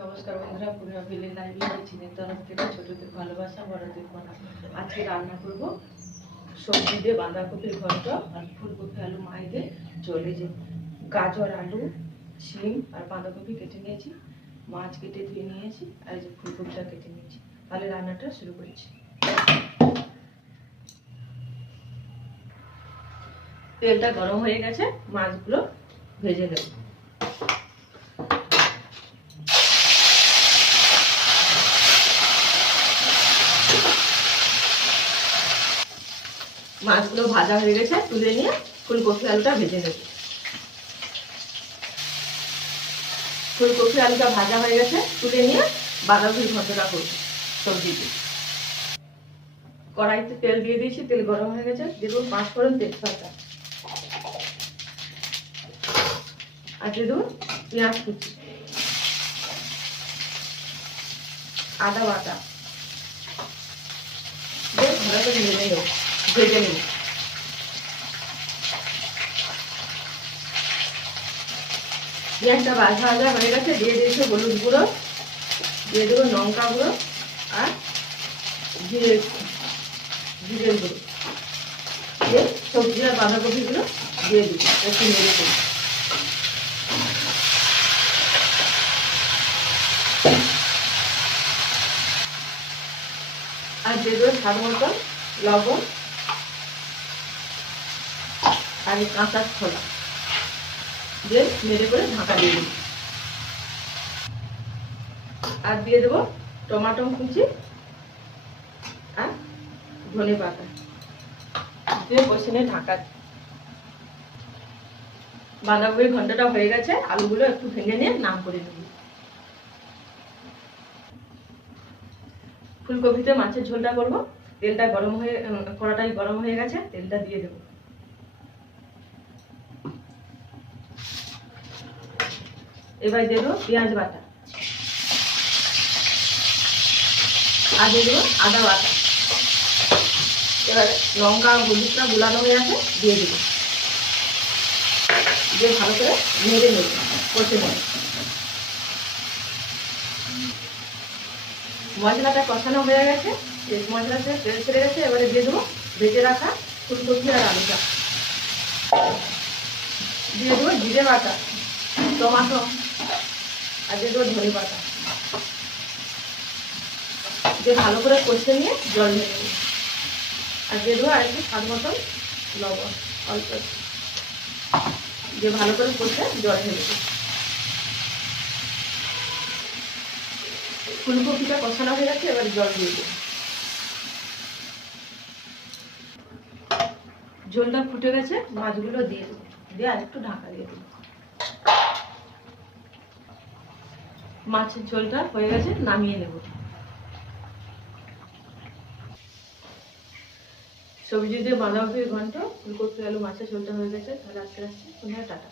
নমস্কার বন্ধুরা, পূর্ণিমা ভিলেজ লাইভে চিনের তরফ থেকে ছোটদের ভালোবাসা বড়দের কণা। আজকে রান্না করব সবজি দিয়ে বাঁধাকপির ঘন্ট আর ফুলকপি আলু মাই দিয়ে চলে যে গাজর আলু শিম আর বাঁধাকপি কেটে নিয়েছি, মাছ কেটে ধুয়ে নিয়েছি আর যে ফুলকপিটা কেটে নিয়েছি। তাহলে রান্নাটা শুরু করছি। তেলটা গরম হয়ে গেছে, মাছগুলো ভেজে নেব। মাছগুলো ভাজা হয়ে গেছে, তুলে নিয়ে ফুলকপি আলুটা ভেজে নেব। ফুলকপি আলুটা ভাজা হয়ে গেছে, তুলে নিয়ে বাঁধাকপির ঘন্টটা করব সবজিতে। কড়াইতে তেল দিয়ে দিয়েছি, তেল গরম হয়ে গেছে, দিয়ে দেবো 5 ফোড়ন তেজপাতা আর দিয়ে দেবো পেঁয়াজ কুচি, আদা বাটা দিয়ে ভালো করে নেড়ে নেব, ভেজে নেব। পেঁয়াজটা ভাজা ভাজা হয়ে গেছে, দিয়ে দিয়েছি হলুদ গুঁড়ো, দিয়ে দেবো লঙ্কা গুঁড়ো আর জিরের গুঁড়ো, দিয়ে সবজি আর বাঁধাকপিগুলো দিয়ে দিই, একটু নেড়ে দিই। আর দিয়ে দেবো স্বাদ মতো লবণ আর কাঁচা ছোলা দিয়ে নেড়ে করে ঢাকা দিয়ে দিই। আর দিয়ে দেবো টমেটো কুচি আর ধনে পাতা দিয়ে কষে নিয়ে ঢাকা। বাঁধাকপির ঘন্টটা হয়ে গেছে, আলুগুলো একটু ভেঙে নিয়ে নাম করে নেব। ফুলকপিতে মাছের ঝোলটা করব। তেলটা গরম হয়ে কড়াটাই গরম হয়ে গেছে, তেলটা দিয়ে দেব। এবার দিয়ে দেবো পেঁয়াজ বাটা আর দিয়ে দেবো আদা বাটা। এবার লঙ্কা হলুদটা গুলানো হয়ে আছে, দিয়ে দেবো, দিয়ে ভালো করে নেড়ে নেব, কষে নেব। মশলাটা কষানো হয়ে গেছে, মশলাতে তেল ছেড়ে গেছে। এবারে দিয়ে দেবো ভেজে রাখা ফুলকপি আর আলুটা, দিয়ে দেবো জিরে বাটা, টমাটো আর দিয়ে দেবো ধনে পাতা, দিয়ে ভালো করে কষে নিয়ে জল দিয়ে দেবো। আর দিয়ে দেবো আরেকটু স্বাদ মতন লবণ অল্প, দিয়ে ভালো করে কষে জল ঢেলে দেবো। ফুলকপিটা কষানো হয়ে গেছে, এবার জল দিয়ে দেবো। ঝোলটা ফুটে গেছে, মাছগুলো দিয়ে দেবো, দিয়ে আর একটু ঢাকা দিয়ে দেবো। মাছের ঝোলটা হয়ে গেছে, নামিয়ে নেব। সবজি দিয়ে বাঁধাকপির ঘন্ট ফুলকপি আলু মাছের ঝোলটা হয়ে গেছে। তাহলে আজকে রাখছি, টাটা।